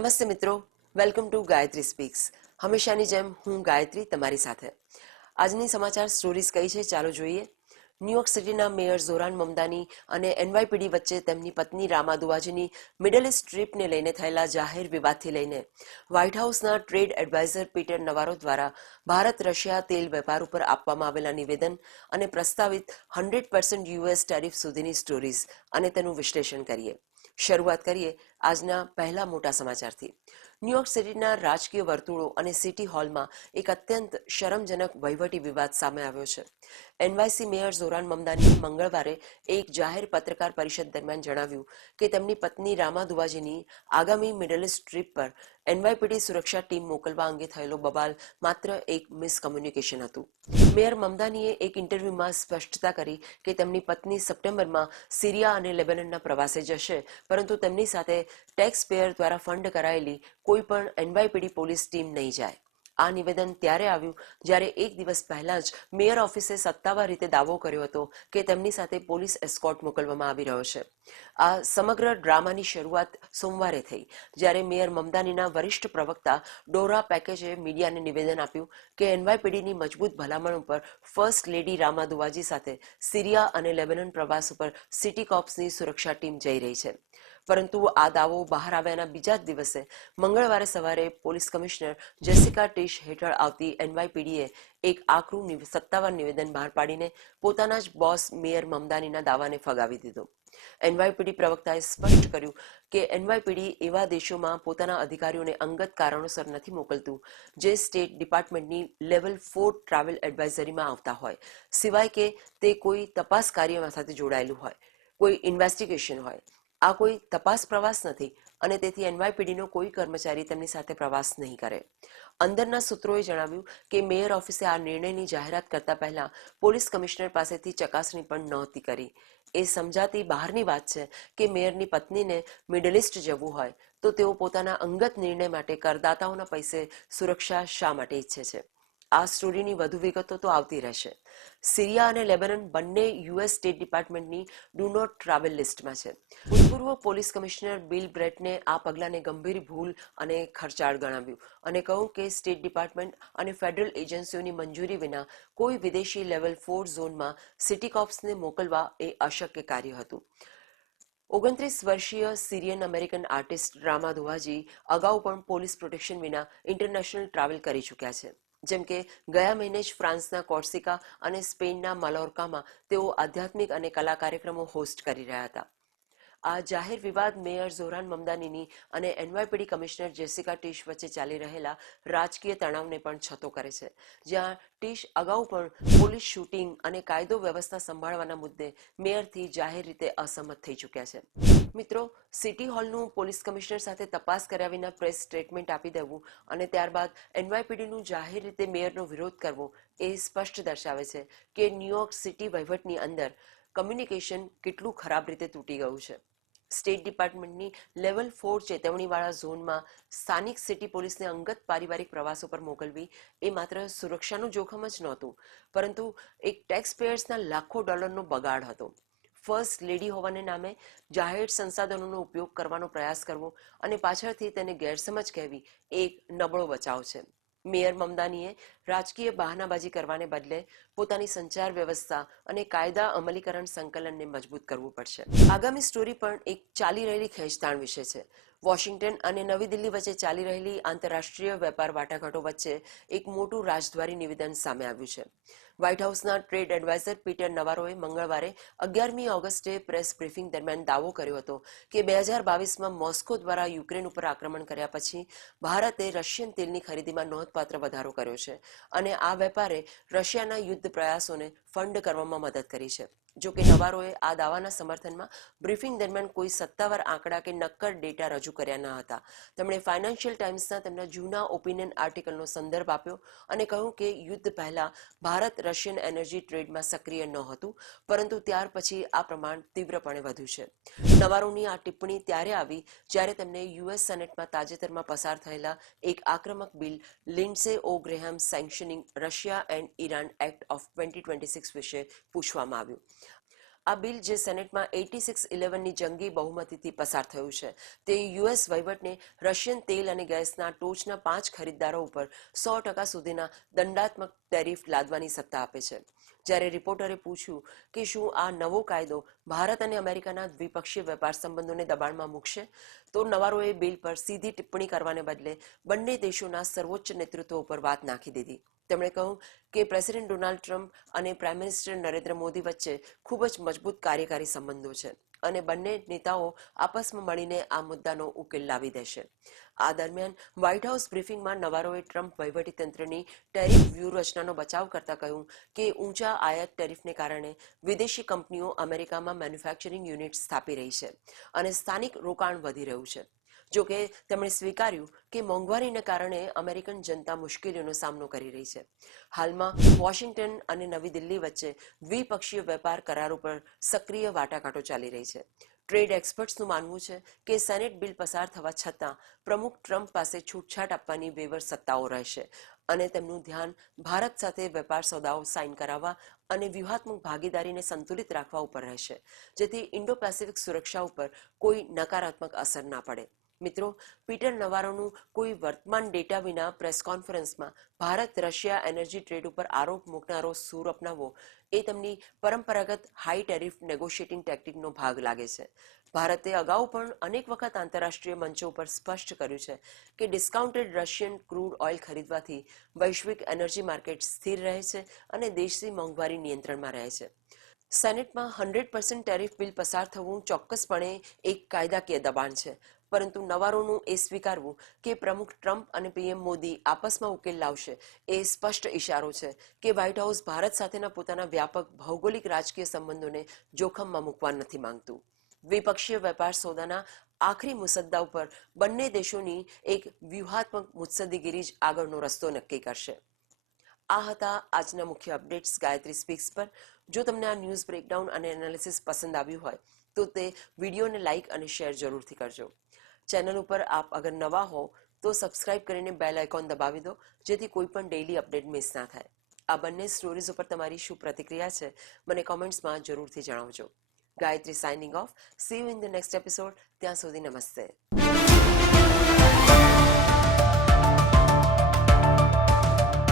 નમસ્તે મિત્રો, welcome to Gayatri speaks. હંમેશાની જેમ હું ગાયત્રી તમારી સાથે. આજની સમાચાર સ્ટોરીઝ કઈ છે ચાલો જોઈએ. ન્યુયોર્ક સિટીના મેયર ઝોરાન મમદાની અને એનવાયપીડી વચ્ચે તેમની પત્ની રામા દુવાજીની મિડલ ઇસ્ટ ટ્રીપને લઈને થયેલા જાહેર વિવાદથી લઈને વ્હાઇટ હાઉસના ટ્રેડ એડવાઇઝર પીટર નવારો દ્વારા ભારત રશિયા તેલ વેપાર ઉપર આપવામાં આવેલા નિવેદન અને પ્રસ્તાવિત 100% યુએસ ટેરિફ સુધીની સ્ટોરીઝ અને તેનું વિશ્લેષણ કરીએ. શરૂઆત કરીએ આજના પહેલા મોટા સમાચારથી. ન્યુયોર્ક સિટીના રાજકીય વર્તુળો અને સિટી હોલમાં એક અત્યંત શરમજનક વહીવટી વિવાદ સામે આવ્યો છે. એનવાયસી મેયર ઝોરાન મમદાનીએ મંગળવારે એક જાહેર પત્રકાર પરિષદ દરમિયાન જણાવ્યું કે તેમની પત્ની રામા દુવાજીની આગામી મિડલ ઇસ્ટ ટ્રીપ પર એનવાયપીડી સુરક્ષા ટીમ મોકલવા અંગે થયેલો બબાલ માત્ર એક મિસકમ્યુનિકેશન હતું. મેયર મમદાનીએ એક ઇન્ટરવ્યુમાં સ્પષ્ટતા કરી કે તેમની પત્ની સપ્ટેમ્બરમાં સિરિયા અને લેબનનના પ્રવાસે જશે, પરંતુ તેમની સાથે ટેક્સ પેયર દ્વારા ફંડ કરાયેલી કોઈ પણ એનવાયપીડી પોલીસ ટીમ નહીં જાય. આ નિવેદન ત્યારે આવ્યું જ્યારે એક દિવસ પહેલા જ મેયર ઓફિસે સત્તાવાર રીતે દાવો કર્યો હતો કે તેમની સાથે પોલીસ એસ્કોર્ટ મોકલવામાં આવી રહ્યો છે. આ સમગ્ર ડ્રામાની શરૂઆત સોમવારે થઈ જ્યારે મેયર મમદાનીના વરિષ્ઠ પ્રવક્તા ડોરા પેકેજે મીડિયાને નિવેદન આપ્યું કે એનવાયપીડીની મજબૂત ભલામણ ઉપર ફર્સ્ટ લેડી રામા દુવાજી સાથે સિરિયા અને લેબનન પ્રવાસ ઉપર સિટી કોપ્સની સુરક્ષા ટીમ જઈ રહી છે. પરંતુ આ દાવો બહાર આવ્યાના બીજા જ દિવસે મંગળવારે સવારે પોલીસ કમિશનર જેસિકા ટીશ હેઠળ આવતી એનવાયપીડીએ એક આકરું સત્તાવાર નિવેદન બહાર પાડીને પોતાના જ બોસ મેયર મમદાનીના દાવાને ફગાવી દીધો. એનવાયપીડી પ્રવક્તાએ સ્પષ્ટ કર્યું કે એનવાયપીડી એવા દેશોમાં પોતાના અધિકારીઓને અંગત કારણોસર નથી મોકલતું જે સ્ટેટ ડિપાર્ટમેન્ટની લેવલ 4 ટ્રાવેલ એડવાઇઝરીમાં આવતા હોય, સિવાય કે તે કોઈ તપાસ કાર્યમાં સાથે જોડાયેલું હોય, કોઈ ઇન્વેસ્ટિગેશન હોય. આ કોઈ તપાસ પ્રવાસ નથી અને તેથી એનવાયપીડીનો કોઈ કર્મચારી તેમની સાથે પ્રવાસ નહીં કરે. અંદરના સૂત્રોએ જણાવ્યું કે મેયર ઓફિસે આ નિર્ણયની જાહેરાત કરતા પહેલા પોલીસ કમિશનર પાસેથી ચકાસણી પણ નહોતી કરી. એ સમજાતી બહારની વાત છે કે મેયરની પત્નીને મિડલ ઇસ્ટ જવું હોય તો તેઓ પોતાના અંગત નિર્ણય માટે કરદાતાઓના પૈસે સુરક્ષા શા માટે ઈચ્છે છે. આ સ્ટોરીની વધુ વિગતો તો આવતી રહેશે. સિરિયા અને લેબનન બંને યુએસ સ્ટેટ ડિપાર્ટમેન્ટની ડુ નોટ ટ્રાવેલ લિસ્ટમાં છે. ભૂતપૂર્વ પોલીસ કમિશનર બિલ બ્રેટને આ પગલાંને ગંભીર ભૂલ અને ખર્ચાળ ગણાવ્યું અને કહ્યું કે સ્ટેટ ડિપાર્ટમેન્ટ અને ફેડરલ એજન્સીઓની મંજૂરી વિના કોઈ વિદેશી લેવલ 4 ઝોનમાં સિટી કોપ્સને મોકલવા એ અશક્ય કાર્ય હતું. 29 વર્ષીય સિરિયન અમેરિકન આર્ટિસ્ટ રામા દુવાજી અગાઉ પણ પોલીસ પ્રોટેક્શન વિના ઇન્ટરનેશનલ ટ્રાવેલ કરી ચૂક્યા છે. જેમ કે ગયા મહિને જ ફ્રાન્સના કોર્સિકા અને સ્પેનના માલોર્કામાં તેઓ આધ્યાત્મિક અને કલા કાર્યક્રમો હોસ્ટ કરી રહ્યા હતા. આ જાહેર વિવાદ મેયર ઝોરાન મમદાનીની અને એનવાયપીડી કમિશનર જેસિકા ટીશ વચ્ચે ચાલી રહેલા રાજકીય તણાવને પણ છતો કરે છે, જ્યાં ટીશ અગાઉ પણ પોલીસ શૂટિંગ અને કાયદો વ્યવસ્થા સંભાળવાના મુદ્દે મેયરથી જાહેર રીતે અસહમત થઈ ચૂક્યા છે. મિત્રો, સિટી હોલનું પોલીસ કમિશનર સાથે તપાસ કર્યા વિના પ્રેસ સ્ટેટમેન્ટ આપી દેવું અને ત્યારબાદ એનવાયપીડીનું જાહેર રીતે મેયરનો વિરોધ કરવો એ સ્પષ્ટ દર્શાવે છે કે ન્યુયોર્ક સિટી વહીવટની અંદર કમ્યુનિકેશન કેટલું ખરાબ રીતે તૂટી ગયું છે. સ્ટેટ ડિપાર્ટમેન્ટની લેવલ 4 ચેતવણીવાળા ઝોનમાં સ્થાનિક સિટી પોલીસને અંગત પારિવારિક પ્રવાસો પર મોકલવી એ માત્ર સુરક્ષાનું જોખમ જ નહોતું, પરંતુ એક ટેક્સ પેયર્સના લાખો ડોલરનો બગાડ હતો. ફર્સ્ટ લેડી હોવાને નામે જાહેર સંસાધનોનો ઉપયોગ કરવાનો પ્રયાસ કરવો અને પાછળથી તેને ગેરસમજ કહેવી એ એક નબળો બચાવ છે. મેયર મમદાનીએ રાજકીય બહાનાબાજી કરવાને બદલે પોતાની સંચાર વ્યવસ્થા અને કાયદા અમલીકરણ સંકલનને મજબૂત કરવું પડશે. આગામી સ્ટોરી પણ એક ચાલી રહેલી ખેંચતાણ વિશે છે. વોશિંગ્ટન અને નવી દિલ્હી વચ્ચે ચાલી રહેલી આંતરરાષ્ટ્રીય વેપાર વાટાઘાટો વચ્ચે એક મોટું રાજદ્વારી નિવેદન સામે આવ્યું છે. વ્હાઇટ હાઉસના ટ્રેડ એડવાઇઝર પીટર નવારોએ મંગળવારે 11મી ઓગસ્ટે પ્રેસ બ્રીફિંગ દરમિયાન દાવો કર્યો હતો કે 2022માં મોસ્કો દ્વારા યુક્રેન ઉપર આક્રમણ કર્યા પછી ભારતે રશિયન તેલની ખરીદીમાં નોંધપાત્ર વધારો કર્યો છે અને આ વેપારે રશિયાના યુદ્ધ પ્રયાસોને ફંડ કરવામાં મદદ કરી છે. જો કે નવારોએ આ દાવાના સમર્થનમાં બ્રીફિંગ દરમિયાન કોઈ સત્તાવાર આંકડા કે નક્કર ડેટા રજૂ કર્યા ન હતા. તેમણે ફાઇનાન્શિયલ ટાઈમ્સના તેમના જૂના ઓપિનિયન આર્ટિકલનો સંદર્ભ આપ્યો અને કહ્યું કે યુદ્ધ પહેલા ભારત રશિયન એનર્જી ટ્રેડમાં સક્રિય નહોતું, પરંતુ ત્યાર પછી આ પ્રમાણ તીવ્રપણે વધ્યું છે. નવારોની આ ટિપ્પણી ત્યારે આવી જ્યારે તેમને યુએસ સેનેટમાં તાજેતરમાં પસાર થયેલા એક આક્રમક bill Lindsey O Graham sanctioning Russia and Iran act of 2026 વિશે પૂછવામાં આવ્યું. આ બિલ જે સેનેટમાં 86-11ની જંગી બહુમતીથી પસાર થયું છે તે યુએસ વહીવટને રશિયન તેલ અને ગેસના ટોચના 5 ખરીદદારો ઉપર 100% સુધીના દંડાત્મક ટેરિફ લાદવાની સત્તા આપે છે. જ્યારે રિપોર્ટરે પૂછ્યું કે શું આ નવો કાયદો ભારત અને અમેરિકાના દ્વિપક્ષીય વેપાર સંબંધોને દબાણમાં મૂકશે, તો નવારોએ બિલ પર સીધી ટિપ્પણી કરવાને બદલે બંને દેશોના સર્વોચ્ચ નેતૃત્વ ઉપર વાત નાખી દીધી. તેમણે કહ્યું કે પ્રેસિડેન્ટ ડોનાલ્ડ ટ્રમ્પ અને પ્રાઇમ મિનિસ્ટર નરેન્દ્ર મોદી વચ્ચે ખૂબ જ મજબૂત કાર્યકારી સંબંધો છે અને બંને નેતાઓ આપસમાં મળીને આ મુદ્દાનો ઉકેલ લાવી દેશે. આ દરમિયાન વ્હાઇટ હાઉસ બ્રીફિંગમાં નવારોએ ટ્રમ્પ વહીવટીતંત્રની ટેરિફ વ્યૂહરચનાનો બચાવ કરતા કહ્યું કે ઊંચા આયાત ટેરિફને કારણે વિદેશી કંપનીઓ અમેરિકામાં મેન્યુફેક્ચરિંગ યુનિટ સ્થાપી રહી છે અને સ્થાનિક રોકાણ વધી રહ્યું છે. જોકે તેમણે સ્વીકાર્યું કે મોંઘવારીને કારણે અમેરિકન જનતા મુશ્કેલીઓનો સામનો કરી રહી છે. હાલમાં વોશિંગ્ટન અને નવી દિલ્હી વચ્ચે દ્વિપક્ષીય વેપાર કરાર ઉપર સક્રિય વાટાઘાટો ચાલી રહી છે. ટ્રેડ એક્સપર્ટ્સનું માનવું છે કે સેનેટ બિલ પસાર થવા છતાં પ્રમુખ ટ્રમ્પ પાસે છૂટછાટ આપવાની વેવર સત્તાઓ રહેશે અને તેમનું ધ્યાન ભારત સાથે વેપાર સોદાઓ સાઇન કરાવવા અને વ્યૂહાત્મક ભાગીદારીને સંતુલિત રાખવા ઉપર રહેશે, જેથી ઇન્ડો પેસિફિક સુરક્ષા ઉપર કોઈ નકારાત્મક અસર ના પડે. મિત્રો, પીટર નવારોનું કોઈ વર્તમાન ડેટા વિના પ્રેસ કોન્ફરન્સમાં ભારત રશિયા એનર્જી ટ્રેડ ઉપર આરોપ મૂકનારો સૂર અપનાવવો એ તેમની પરંપરાગત હાઈ ટેરિફ નેગોશિએટિંગ ટેક્ટિકનો ભાગ લાગે છે. ભારતે અગાઉ પણ અનેક વખત આંતરરાષ્ટ્રીય મંચો ઉપર સ્પષ્ટ કર્યું છે કે ડિસ્કાઉન્ટેડ રશિયન ક્રૂડ ઓઇલ ખરીદવાથી વૈશ્વિક એનર્જી માર્કેટ સ્થિર રહે છે અને દેશની મોંઘવારી નિયંત્રણમાં રહે છે. સેનેટમાં 100% ટેરિફ બિલ પસાર થવું ચોક્કસપણે એક કાયદાકીય દબાણ છે, પરંતુ નવારોનું એ સ્વીકારવું કે પ્રમુખ ટ્રમ્પ અને પીએમ મોદી આપસમાં ઉકેલ લાવશે એ સ્પષ્ટ ઇશારો છે કે વ્હાઇટ હાઉસ ભારત સાથેના પોતાના વ્યાપક ભૌગોલિક રાજકીય સંબંધોને જોખમમાં મૂકવા નથી માંગતું. દ્વિપક્ષીય વેપાર સોદાના આખરી મુસદ્દા ઉપર બંને દેશોની એક વ્યૂહાત્મક મુત્સદ્દીગીરી જ આગળનો રસ્તો નક્કી કરશે. આ હતા આજના મુખ્ય અપડેટ્સ ગાયત્રી સ્પીક્સ પર. જો તમને આ ન્યૂઝ બ્રેકડાઉન અને એનાલિસિસ પસંદ આવ્યું હોય તો તે વિડીયોને લાઇક અને શેર જરૂરથી કરજો. ચેનલ ઉપર આપ અગર નવા હો તો સબસ્ક્રાઇબ કરીને બેલ આઇકોન દબાવી દો, જેથી કોઈ પણ ડેઇલી અપડેટ મિસ ના થાય. આ બંને સ્ટોરીઝ ઉપર તમારી શું પ્રતિક્રિયા છે મને કોમેન્ટ્સમાં જરૂરથી જણાવજો. Gayatri signing of. C you in the next episode. ત્યાં સુધી નમસ્તે.